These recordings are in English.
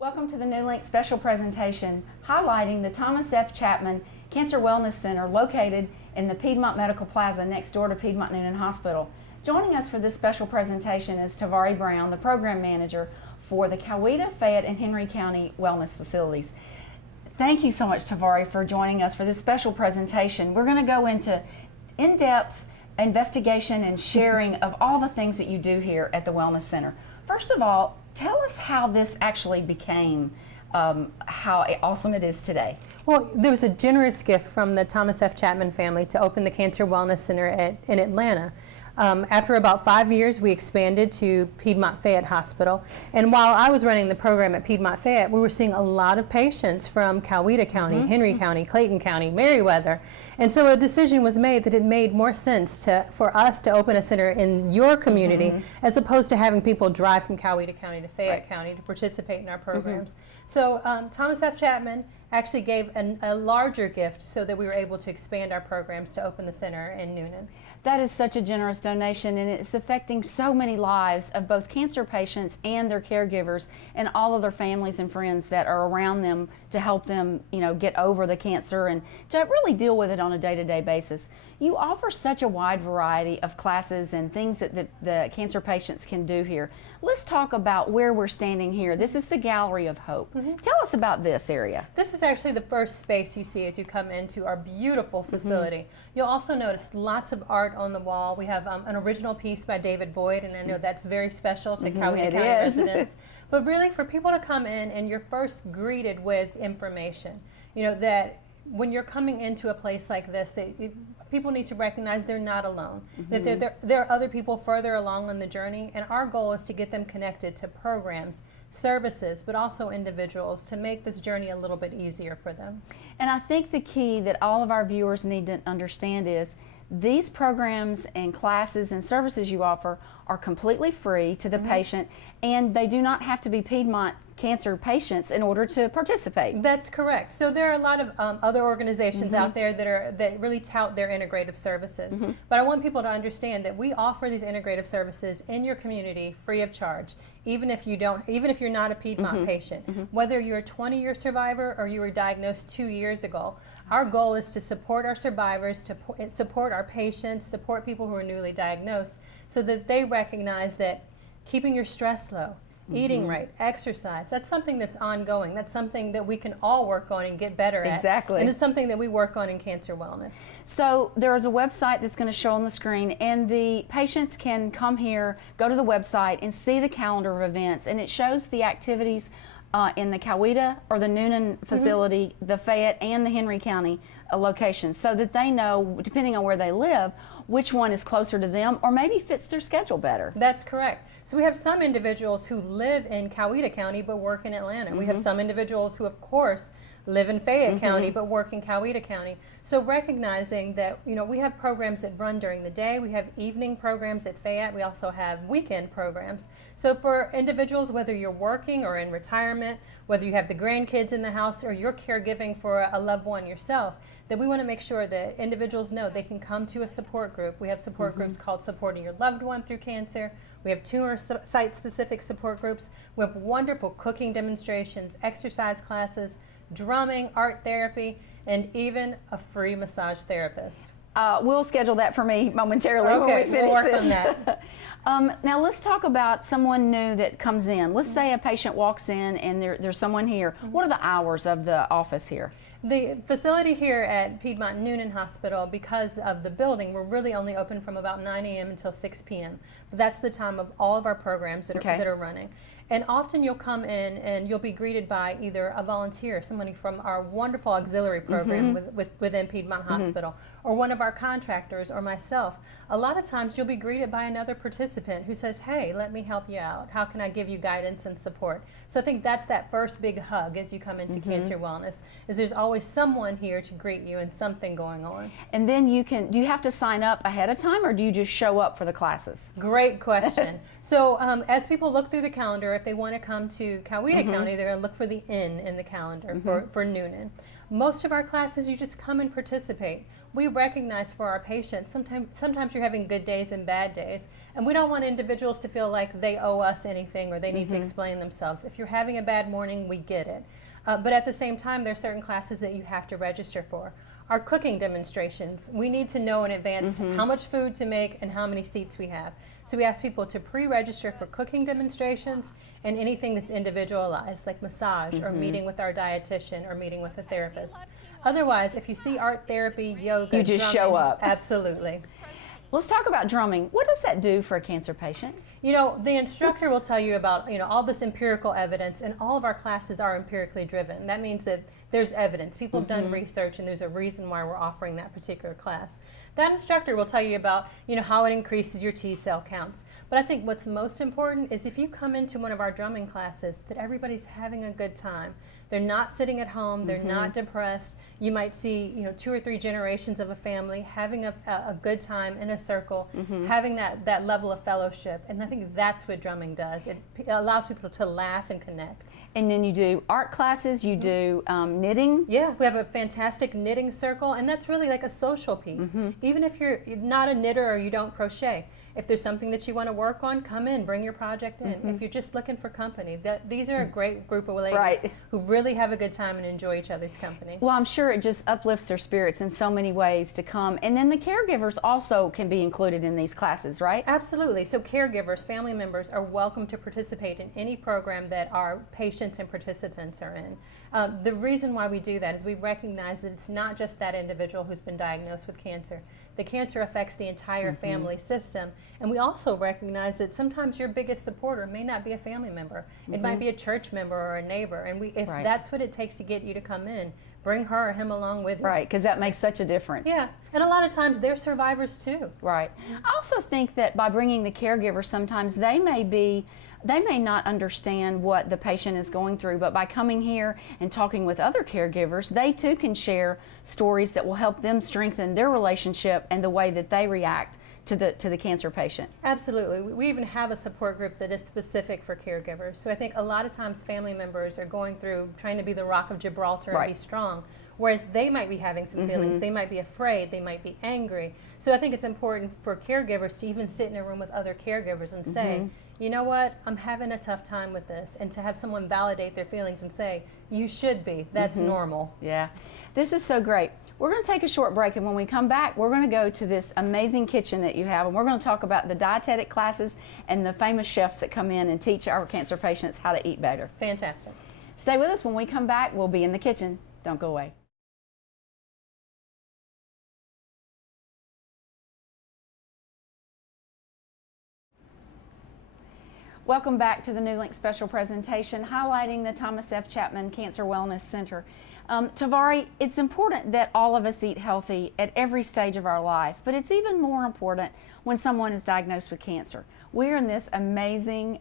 Welcome to the New Link special presentation highlighting the Thomas F. Chapman Cancer Wellness Center located in the Piedmont Medical Plaza next door to Piedmont Noonan Hospital. Joining us for this special presentation is Tavari Brown, the program manager for the Coweta, Fayette, and Henry County Wellness Facilities. Thank you so much, Tavari, for joining us for this special presentation. We're going to go into in-depth investigation and sharing of all the things that you do here at the Wellness Center. First of all, tell us how this actually became, how awesome it is today. Well, there was a generous gift from the Thomas F. Chapman family to open the Cancer Wellness Center in Atlanta. After about 5 years, we expanded to Piedmont Fayette Hospital. And while I was running the program at Piedmont Fayette, we were seeing a lot of patients from Coweta County, Henry County, Clayton County, Meriwether. And so a decision was made that it made more sense for us to open a center in your community as opposed to having people drive from Coweta County to Fayette County to participate in our programs. So Thomas F. Chapman actually gave a larger gift so that we were able to expand our programs to open the center in Noonan. That is such a generous donation, and it's affecting so many lives of both cancer patients and their caregivers and all of their families and friends that are around them to help them, get over the cancer and to really deal with it on a day-to-day basis. You offer such a wide variety of classes and things that the cancer patients can do here. Let's talk about where we're standing here. This is the Gallery of Hope. Tell us about this area. This is actually the first space you see as you come into our beautiful facility. You'll also notice lots of art on the wall. We have an original piece by David Boyd, and I know that's very special to Coweta County residents. But really, for people to come in and you're first greeted with information, that when you're coming into a place like this, people need to recognize they're not alone, that there are other people further along on the journey, and our goal is to get them connected to programs, services, but also individuals to make this journey a little bit easier for them. And I think the key that all of our viewers need to understand is these programs and classes and services you offer are completely free to the patient, and they do not have to be Piedmont cancer patients in order to participate. That's correct. So there are a lot of other organizations out there that really tout their integrative services. But I want people to understand that we offer these integrative services in your community free of charge, even if you're not a Piedmont patient. Whether you're a 20-year survivor or you were diagnosed 2 years ago, our goal is to support our survivors, to support our patients, support people who are newly diagnosed, so that they recognize that keeping your stress low, eating right, exercise, that's something that's ongoing. That's something that we can all work on and get better at. Exactly. And it's something that we work on in Cancer Wellness. So there is a website that's going to show on the screen, and the patients can come here, go to the website, and see the calendar of events, and it shows the activities in the Coweta or the Noonan facility, the Fayette and the Henry County locations, so that they know, depending on where they live, which one is closer to them or maybe fits their schedule better. That's correct. So we have some individuals who live in Coweta County but work in Atlanta. We have some individuals who, of course, live in Fayette County but work in Coweta County. So recognizing that, we have programs that run during the day. We have evening programs at Fayette. We also have weekend programs. So for individuals, whether you're working or in retirement, whether you have the grandkids in the house or you're caregiving for a loved one yourself, that we want to make sure that individuals know they can come to a support group. We have support groups called Supporting Your Loved One Through Cancer. We have tumor site-specific support groups. We have wonderful cooking demonstrations, exercise classes, drumming, art therapy, and even a free massage therapist. We'll schedule that for me momentarily when we finish we'll work this. on that. Now let's talk about someone new that comes in. Let's say a patient walks in and there's someone here. What are the hours of the office here? The facility here at Piedmont Noonan Hospital, because of the building, we're really only open from about 9 a.m. until 6 p.m. But that's the time of all of our programs that are running. And often you'll come in and you'll be greeted by either a volunteer, somebody from our wonderful auxiliary program within Piedmont Hospital, or one of our contractors, or myself. A lot of times you'll be greeted by another participant who says, hey, let me help you out. How can I give you guidance and support? So I think that's that first big hug as you come into Cancer Wellness, is there's always someone here to greet you and something going on. And then do you have to sign up ahead of time, or do you just show up for the classes? Great question. So as people look through the calendar, if they want to come to Coweta County, they're going to look for the N in the calendar for Noonan. Most of our classes, you just come and participate. we recognize for our patients, sometimes you're having good days and bad days, and we don't want individuals to feel like they owe us anything or they need to explain themselves. If you're having a bad morning, we get it. But at the same time, there are certain classes that you have to register for. Our cooking demonstrations, we need to know in advance how much food to make and how many seats we have. So we ask people to pre-register for cooking demonstrations and anything that's individualized, like massage or meeting with our dietitian or meeting with a therapist. Otherwise, if you see art therapy, yoga, you just drumming, show up. Absolutely. Let's talk about drumming. What does that do for a cancer patient? You know, the instructor will tell you about, all this empirical evidence, and all of our classes are empirically driven. That means that there's evidence. People have done research, and there's a reason why we're offering that particular class. That instructor will tell you about, how it increases your T cell counts. But I think what's most important is if you come into one of our drumming classes, that everybody's having a good time. They're not sitting at home. They're not depressed. You might see, 2 or 3 generations of a family having a good time in a circle, having that level of fellowship. And I think that's what drumming does. It allows people to laugh and connect. And then you do art classes, you do knitting. Yeah, we have a fantastic knitting circle, and that's really like a social piece. Even if you're not a knitter or you don't crochet, if there's something that you want to work on, come in, bring your project in. If you're just looking for company, these are a great group of ladies who really have a good time and enjoy each other's company. Well, I'm sure it just uplifts their spirits in so many ways to come. And then the caregivers also can be included in these classes, right? Absolutely. So caregivers, family members are welcome to participate in any program that our patients and participants are in. The reason why we do that is we recognize that it's not just that individual who's been diagnosed with cancer. The cancer affects the entire family system, and we also recognize that sometimes your biggest supporter may not be a family member. It might be a church member or a neighbor, and if that's what it takes to get you to come in, bring her or him along with you. Right, because that makes such a difference. Yeah, and a lot of times they're survivors too. Right. I also think that by bringing the caregiver, sometimes they may not understand what the patient is going through, but by coming here and talking with other caregivers, they too can share stories that will help them strengthen their relationship and the way that they react to the cancer patient. Absolutely. We even have a support group that is specific for caregivers. So I think a lot of times family members are going through trying to be the rock of Gibraltar and be strong, whereas they might be having some feelings. They might be afraid. They might be angry. So I think it's important for caregivers to even sit in a room with other caregivers and say, you know what, I'm having a tough time with this, and to have someone validate their feelings and say, you should be, that's normal. Yeah, this is so great. We're going to take a short break, and when we come back, we're going to go to this amazing kitchen that you have, and we're going to talk about the dietetic classes and the famous chefs that come in and teach our cancer patients how to eat better. Fantastic. Stay with us. When we come back, we'll be in the kitchen. Don't go away. Welcome back to the New Link special presentation highlighting the Thomas F. Chapman Cancer Wellness Center. Tavari, it's important that all of us eat healthy at every stage of our life, but it's even more important when someone is diagnosed with cancer. We're in this amazing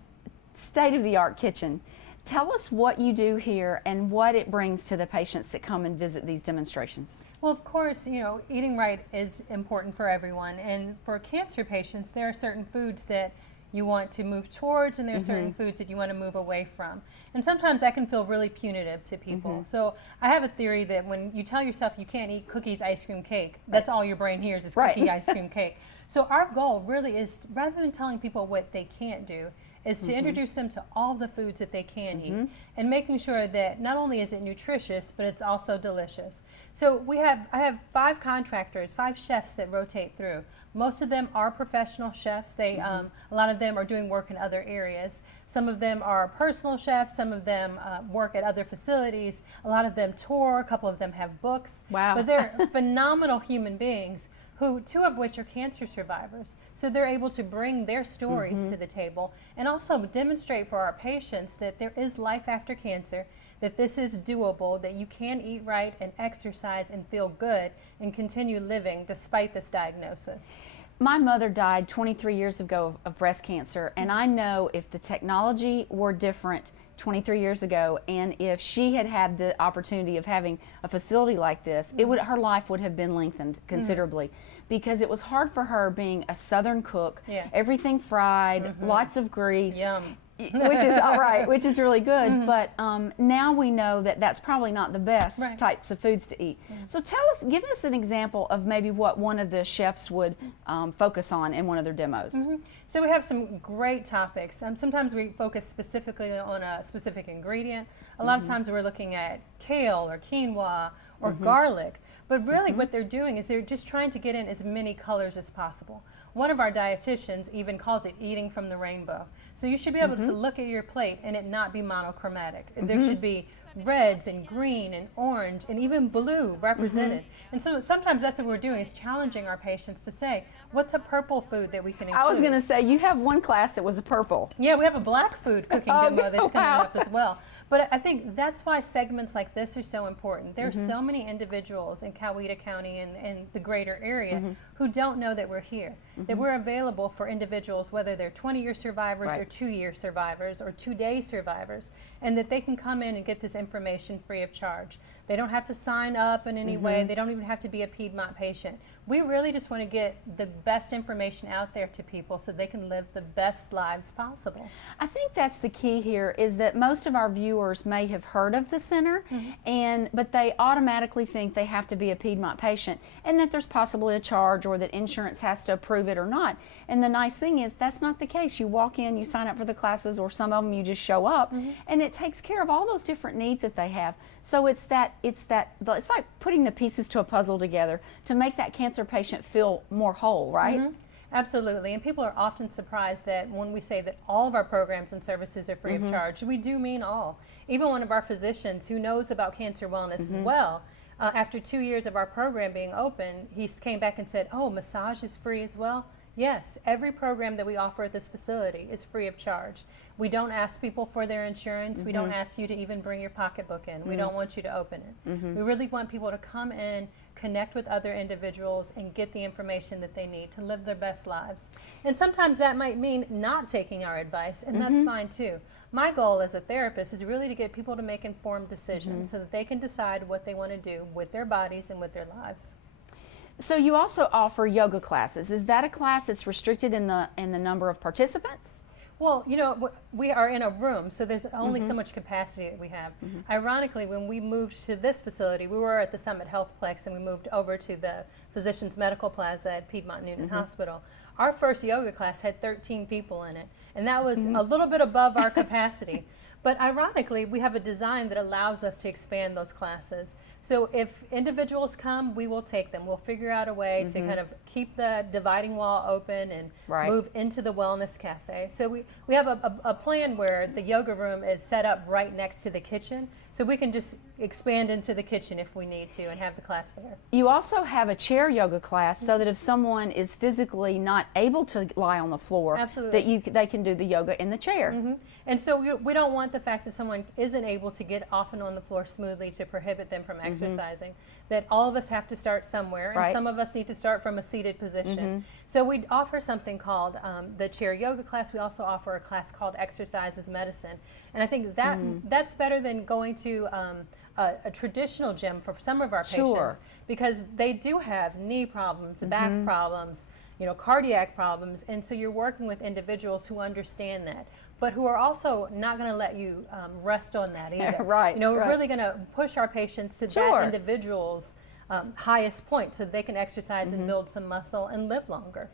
state-of-the-art kitchen. Tell us what you do here and what it brings to the patients that come and visit these demonstrations. Well, of course, eating right is important for everyone, and for cancer patients, there are certain foods that you want to move towards, and there are certain foods that you want to move away from. And sometimes that can feel really punitive to people. So I have a theory that when you tell yourself you can't eat cookies, ice cream, cake, that's all your brain hears is cookie, ice cream, cake. So our goal really is, rather than telling people what they can't do, is to introduce them to all the foods that they can eat, and making sure that not only is it nutritious, but it's also delicious. So I have 5 contractors, 5 chefs that rotate through. Most of them are professional chefs. They, a lot of them are doing work in other areas. Some of them are personal chefs. Some of them work at other facilities. A lot of them tour. A couple of them have books. Wow. But they're phenomenal human beings, who 2 of which are cancer survivors. So they're able to bring their stories to the table and also demonstrate for our patients that there is life after cancer, that this is doable, that you can eat right and exercise and feel good and continue living despite this diagnosis. My mother died 23 years ago of breast cancer, and I know if the technology were different 23 years ago, and if she had had the opportunity of having a facility like this, her life would have been lengthened considerably, because it was hard for her being a Southern cook, everything fried, lots of grease. Yum. which is all right, which is really good. But now we know that that's probably not the best types of foods to eat. So give us an example of maybe what one of the chefs would focus on in one of their demos. So we have some great topics. Sometimes we focus specifically on a specific ingredient. A lot of times we're looking at kale or quinoa or garlic. But really what they're doing is they're just trying to get in as many colors as possible. One of our dietitians even calls it eating from the rainbow. So you should be able to look at your plate and it not be monochromatic. There should be reds and green and orange and even blue represented. And so sometimes that's what we're doing, is challenging our patients to say, what's a purple food that we can include? I was going to say, you have one class that was a purple. Yeah, we have a black food cooking demo that's coming up as well. But I think that's why segments like this are so important. There are so many individuals in Coweta County and the greater area who don't know that we're here, that we're available for individuals, whether they're 20-year survivors or 2-year survivors or 2-day survivors, and that they can come in and get this information free of charge. They don't have to sign up in any way. They don't even have to be a Piedmont patient. We really just want to get the best information out there to people so they can live the best lives possible. I think that's the key here, is that most of our viewers may have heard of the center, but they automatically think they have to be a Piedmont patient and that there's possibly a charge or that insurance has to approve it or not. And the nice thing is that's not the case. You walk in, you sign up for the classes, or some of them you just show up, and it takes care of all those different needs that they have. So it's like putting the pieces to a puzzle together to make that cancer patient feel more whole, right? Absolutely, and people are often surprised that when we say that all of our programs and services are free of charge, we do mean all. Even one of our physicians who knows about cancer wellness well, after 2 years of our program being open, he came back and said, oh, massage is free as well? Yes, every program that we offer at this facility is free of charge. We don't ask people for their insurance. We don't ask you to even bring your pocketbook in. We don't want you to open it. We really want people to come in, connect with other individuals, and get the information that they need to live their best lives. And sometimes that might mean not taking our advice, and that's fine too. My goal as a therapist is really to get people to make informed decisions so that they can decide what they want to do with their bodies and with their lives. So you also offer yoga classes. Is that a class that's restricted in the number of participants? Well, you know, we are in a room, so there's only so much capacity that we have. Ironically, when we moved to this facility, we were at the Summit Healthplex, and we moved over to the Physicians Medical Plaza at Piedmont Noonan Hospital. Our first yoga class had 13 people in it, and that was a little bit above our capacity. But ironically, we have a design that allows us to expand those classes. So if individuals come, we will take them. We'll figure out a way to kind of keep the dividing wall open and move into the wellness cafe. So we have a plan where the yoga room is set up right next to the kitchen, so we can just expand into the kitchen if we need to and have the class there. You also have a chair yoga class so that if someone is physically not able to lie on the floor, that they can do the yoga in the chair. And so we don't want the fact that someone isn't able to get off and on the floor smoothly to prohibit them from exercising. That all of us have to start somewhere, and some of us need to start from a seated position. So we offer something called the chair yoga class. We also offer a class called Exercise as Medicine. And I think that that's better than going to a traditional gym for some of our patients, because they do have knee problems, back problems, you know, cardiac problems, and so you're working with individuals who understand that, but who are also not going to let you rest on that either. You know, we're really going to push our patients to that individual's highest point so they can exercise and build some muscle and live longer.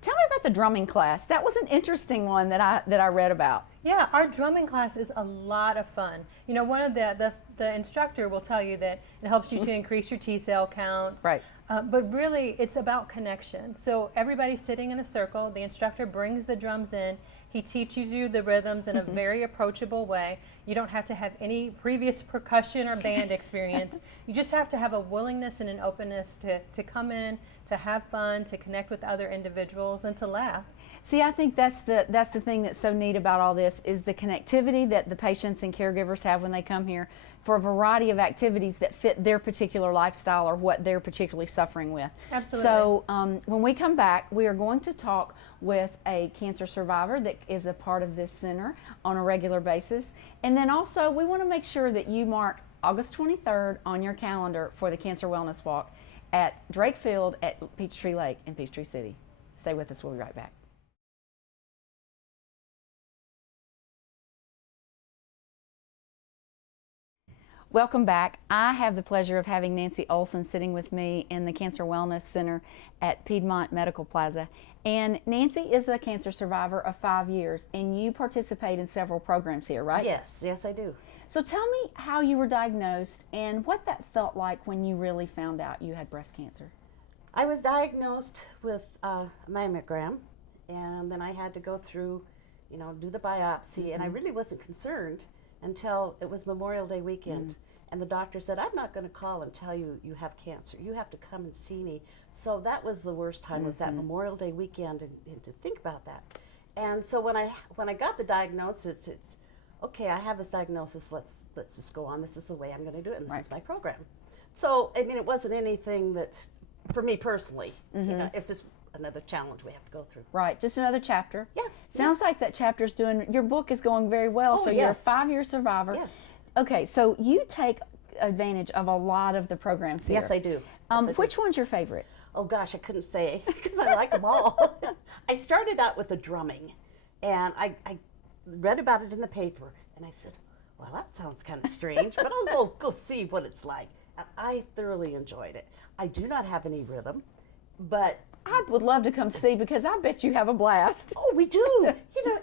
Tell me about the drumming class. That was an interesting one that I read about. Yeah, our drumming class is a lot of fun. You know, one of the instructor will tell you that it helps you to increase your T cell counts. But really, it's about connection. So everybody's sitting in a circle. The instructor brings the drums in. He teaches you the rhythms in a very approachable way. You don't have to have any previous percussion or band experience. You just have to have a willingness and an openness to come in, to have fun, to connect with other individuals, and to laugh. See, I think that's the thing that's so neat about all this, is the connectivity that the patients and caregivers have when they come here for a variety of activities that fit their particular lifestyle or what they're particularly suffering with. Absolutely. So when we come back, we are going to talk with a cancer survivor that is a part of this center on a regular basis. And then also, we want to make sure that you mark August 23rd on your calendar for the Cancer Wellness Walk at Drake Field at Peachtree Lake in Peachtree City. Stay with us. We'll be right back. Welcome back. I have the pleasure of having Nancy Olson sitting with me in the Cancer Wellness Center at Piedmont Medical Plaza. And Nancy is a cancer survivor of 5 years, and you participate in several programs here, right? Yes, yes I do. So tell me how you were diagnosed and what that felt like when you really found out you had breast cancer. I was diagnosed with a mammogram, and then I had to go through, do the biopsy, and I really wasn't concerned until it was Memorial Day weekend. And the doctor said, I'm not going to call and tell you you have cancer. You have to come and see me. So that was the worst time, was that Memorial Day weekend, and to think about that. And so when I got the diagnosis, it's, okay, I have this diagnosis, let's just go on. This is the way I'm going to do it, and this is my program. So, I mean, it wasn't anything that, for me personally, it's just another challenge we have to go through. Right, just another chapter. Yeah. Sounds like that chapter's doing, your book is going very well. Oh, so you're a yes. 5-year survivor. Yes. Okay, so you take advantage of a lot of the programs here. Yes, I do. Yes, I do. Which one's your favorite? Oh gosh, I couldn't say, because I like them all. I started out with the drumming, and I read about it in the paper, and I said, well, that sounds kind of strange, but I'll go see what it's like. And I thoroughly enjoyed it. I do not have any rhythm, but I would love to come see, because I bet you have a blast. oh, we do.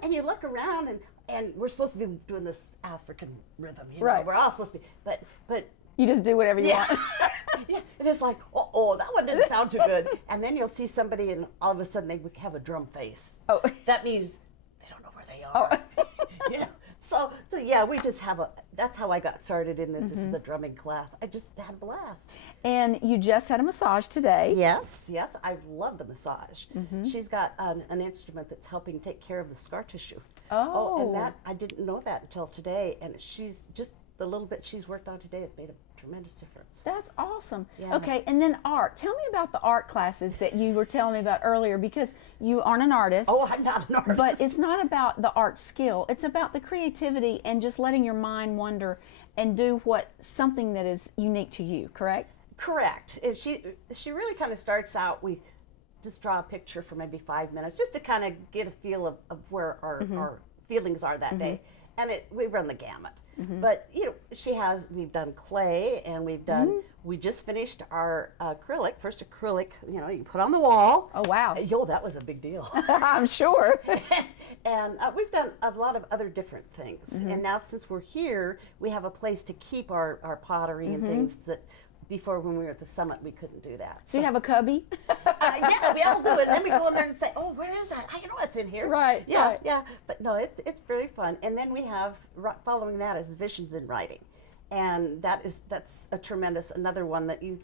And you look around, and we're supposed to be doing this African rhythm. Right. We're all supposed to be, but You just do whatever you want. yeah, and it's like, oh, that one didn't sound too good. And then you'll see somebody, and all of a sudden they have a drum face. Oh. That means they don't know where they are. Oh. So yeah, we just have that's how I got started in this. This is the drumming class. I just had a blast. And you just had a massage today. Yes, I love the massage. She's got an instrument that's helping take care of the scar tissue. Oh. And that, I didn't know that until today. And she's just, the little bit she's worked on today has made a tremendous difference. That's awesome. Yeah. Okay, and then art. Tell me about the art classes that you were telling me about earlier, because you aren't an artist. Oh, I'm not an artist. But it's not about the art skill. It's about the creativity and just letting your mind wander and do something that is unique to you, correct? Correct. And she really kind of starts out, we just draw a picture for maybe 5 minutes, just to kind of get a feel of where our feelings are that day. And we run the gamut. But we've done clay, and we just finished our first acrylic, you can put on the wall. Oh, wow. Yo, that was a big deal. I'm sure. And we've done a lot of other different things. And now, since we're here, we have a place to keep our pottery and things that before, when we were at the summit, we couldn't do that. So you have a cubby? Yeah, we all do it. And then we go in there and say, oh, where is that? I know it's in here. Right, Yeah, right. yeah. But no, it's very fun. And then we have, following that is visions in writing. And that's a tremendous, another one that you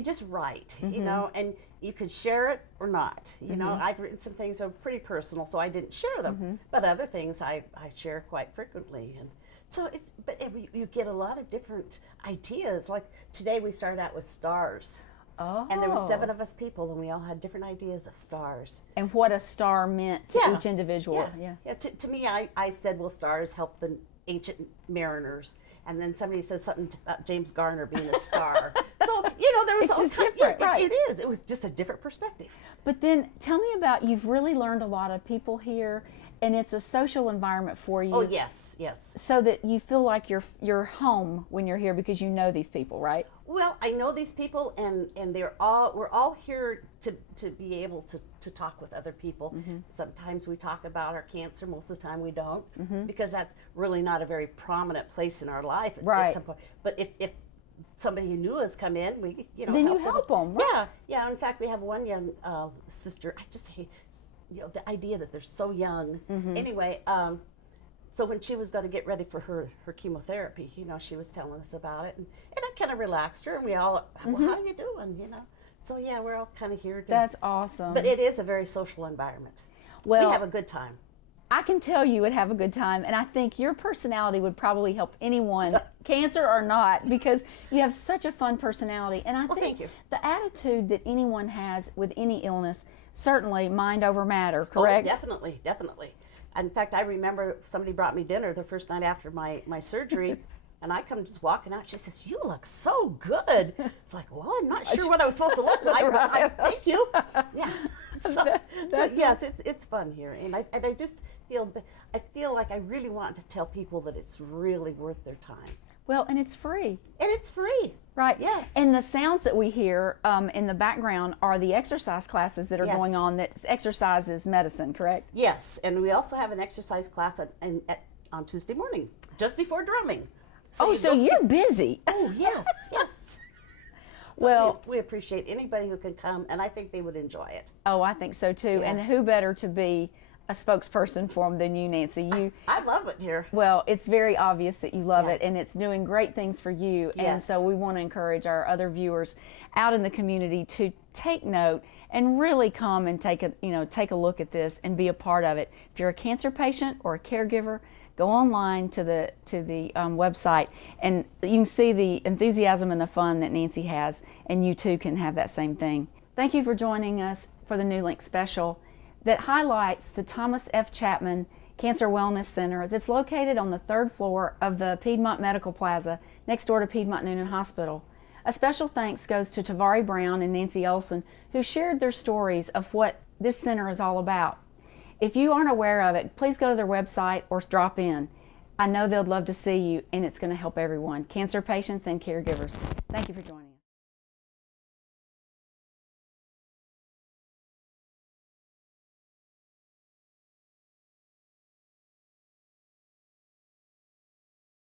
just write, and you could share it or not. I've written some things that are pretty personal, so I didn't share them. But other things I share quite frequently. And so you get a lot of different ideas. Like today we started out with stars. Oh. And there were 7 of us people, and we all had different ideas of stars. And what a star meant to Yeah. each individual. Yeah. To me, I said, well, stars help the ancient mariners. And then somebody said something about James Garner being a star. So, there was It's all just kind different, yeah, right. It is. It was just a different perspective. But then tell me about, you've really learned a lot of people here, and it's a social enviroment for you. Oh, yes. So that you feel like you're home when you're here, because you know these people, right? Well, I know these people, and we're all here to be able to talk with other people. Sometimes we talk about our cancer, most of the time we don't, because that's really not a very prominent place in our life at some point. But if somebody who knew us come in, we then you help them, right? Yeah. In fact, we have one young sister. I just hate the idea that they're so young. Anyway, so when she was going to get ready for her chemotherapy, she was telling us about it, and I kind of relaxed her, and we all, well, how you doing, So yeah, we're all kind of here. That's awesome. But it is a very social environment. Well, we have a good time. I can tell you would have a good time, and I think your personality would probably help anyone, cancer or not, because you have such a fun personality. And I think thank you. The attitude that anyone has with any illness, certainly mind over matter, correct? Oh, definitely. In fact, I remember somebody brought me dinner the first night after my surgery, and I come just walking out. She says, "You look so good." It's like, well, I'm not sure what I was supposed to look like. Right. Thank you. Yeah. So yes, it's fun here, and I just feel like I really want to tell people that it's really worth their time. Well, and it's free. And it's free. Right. Yes. And the sounds that we hear in the background are the exercise classes that are Yes. going on. That exercise is medicine, correct? Yes, and we also have an exercise class on Tuesday morning, just before drumming. So you're busy. Oh, yes, yes. Well, we appreciate anybody who can come, and I think they would enjoy it. oh, I think so too. Yeah. And who better to be a spokesperson for them than you, Nancy? I love it here. Well, it's very obvious that you love Yeah. it, and it's doing great things for you. And Yes. so we want to encourage our other viewers out in the community to take note and really come and take a look at this and be a part of it. If you're a cancer patient or a caregiver, go online to the website, and you can see the enthusiasm and the fun that Nancy has, and you too can have that same thing. Thank you for joining us for the New Link special that highlights the Thomas F. Chapman Cancer Wellness Center that's located on the 3rd floor of the Piedmont Medical Plaza next door to Piedmont Noonan Hospital. A special thanks goes to Tavari Brown and Nancy Olson, who shared their stories of what this center is all about. If you aren't aware of it, please go to their website or drop in. I know they'd love to see you, and it's going to help everyone, cancer patients and caregivers. Thank you for joining.